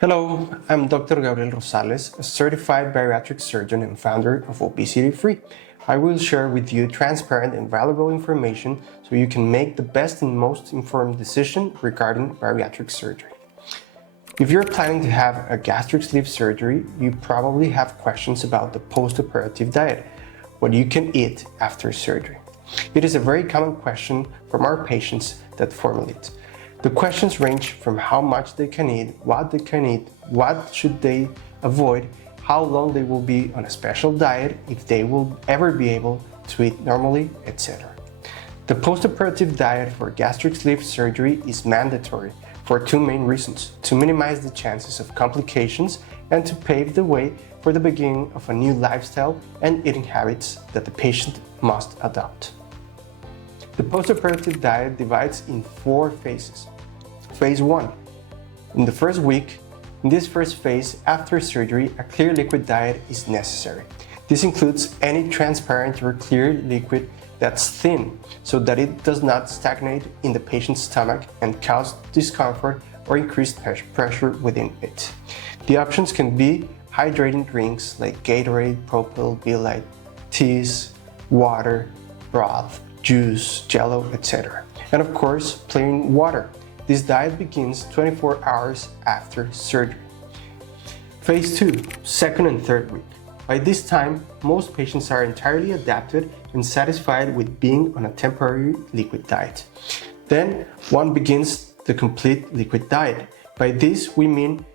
Hello, I'm Dr. Gabriel Rosales, a certified bariatric surgeon and founder of Obesity Free. I will share with you transparent and valuable information so you can make the best and most informed decision regarding bariatric surgery. If you're planning to have a gastric sleeve surgery, you probably have questions about the post-operative diet, what you can eat after surgery. It is a very common question from our patients that formulate. The questions range from how much they can eat, what should they avoid, how long they will be on a special diet, if they will ever be able to eat normally, etc. The post-operative diet for gastric sleeve surgery is mandatory for two main reasons: to minimize the chances of complications and to pave the way for the beginning of a new lifestyle and eating habits that the patient must adopt. The post-operative diet divides in 4 phases. Phase 1. In the first week, in this first phase after surgery, a clear liquid diet is necessary. This includes any transparent or clear liquid that's thin so that it does not stagnate in the patient's stomach and cause discomfort or increased pressure within it. The options can be hydrating drinks like Gatorade, Propel, Be-Lite, teas, water, broth, juice, jello, etc. And of course, plain water. This diet begins 24 hours after surgery. Phase 2, second and third week. By this time, most patients are entirely adapted and satisfied with being on a temporary liquid diet. Then one begins the complete liquid diet. By this, we mean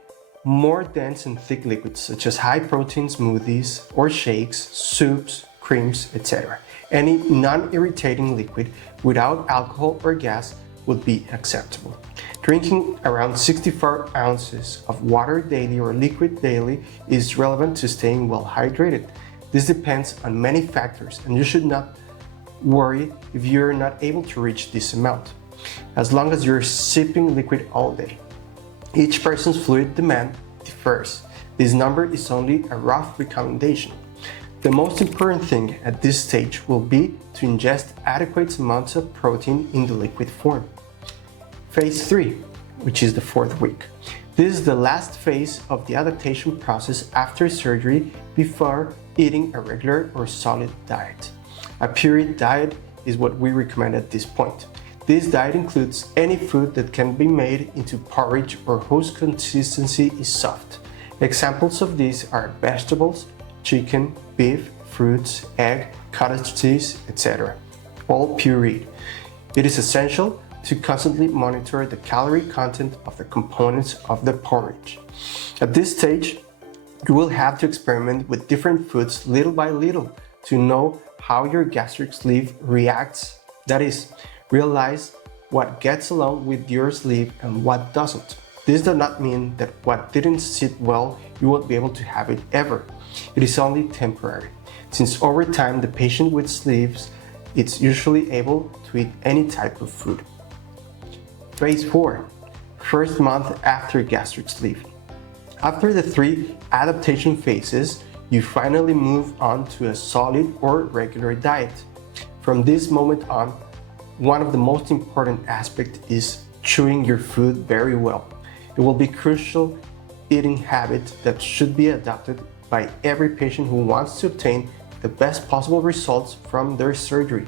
more dense and thick liquids such as high-protein smoothies or shakes, soups, creams, etc. Any non-irritating liquid without alcohol or gas would be acceptable. Drinking around 64 ounces of water daily or liquid daily is relevant to staying well hydrated. This depends on many factors, and you should not worry if you're not able to reach this amount, as long as you're sipping liquid all day. Each person's fluid demand differs. This number is only a rough recommendation. The most important thing at this stage will be to ingest adequate amounts of protein in the liquid form. Phase 3, which is the 4th week. This is the last phase of the adaptation process after surgery before eating a regular or solid diet. A period diet is what we recommend at this point. This diet includes any food that can be made into porridge or whose consistency is soft. Examples of these are vegetables, chicken, beef, fruits, egg, cottage cheese, etc. All pureed. It is essential to constantly monitor the calorie content of the components of the porridge. At this stage, you will have to experiment with different foods little by little to know how your gastric sleeve reacts. That is, realize what gets along with your sleeve and what doesn't. This does not mean that what didn't sit well, you won't be able to have it ever. It is only temporary, since over time the patient with sleeves is usually able to eat any type of food. Phase 4, first month after gastric sleeve. After the 3 adaptation phases, you finally move on to a solid or regular diet. From this moment on, one of the most important aspects is chewing your food very well. It will be crucial eating habit that should be adopted by every patient who wants to obtain the best possible results from their surgery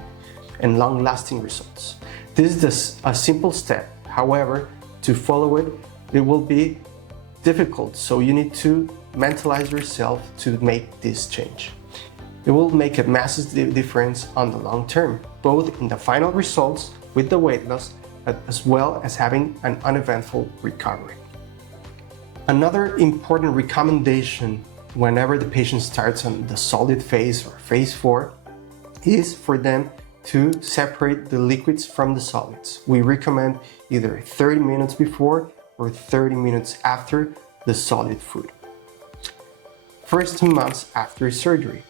and long-lasting results. This is a simple step. However, to follow it, it will be difficult, so you need to mentalize yourself to make this change. It will make a massive difference on the long term, both in the final results with the weight loss, as well as having an uneventful recovery. Another important recommendation whenever the patient starts on the solid phase or phase 4 is for them to separate the liquids from the solids. We recommend either 30 minutes before or 30 minutes after the solid food. First 2 months after surgery.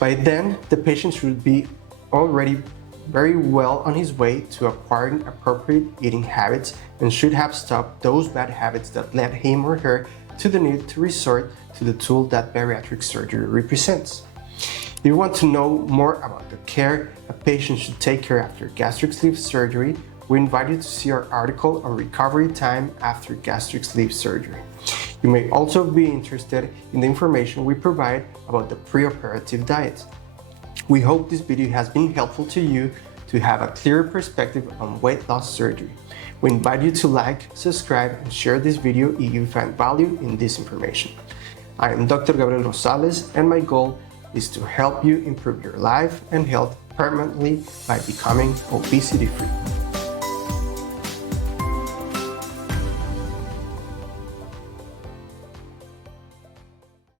By then, the patient should be already very well on his way to acquiring appropriate eating habits and should have stopped those bad habits that led him or her to the need to resort to the tool that bariatric surgery represents. If you want to know more about the care a patient should take care after gastric sleeve surgery, we invite you to see our article on recovery time after gastric sleeve surgery. You may also be interested in the information we provide about the preoperative diet. We hope this video has been helpful to you to have a clearer perspective on weight loss surgery. We invite you to like, subscribe, and share this video if you find value in this information. I am Dr. Gabriel Rosales, and my goal is to help you improve your life and health permanently by becoming obesity-free.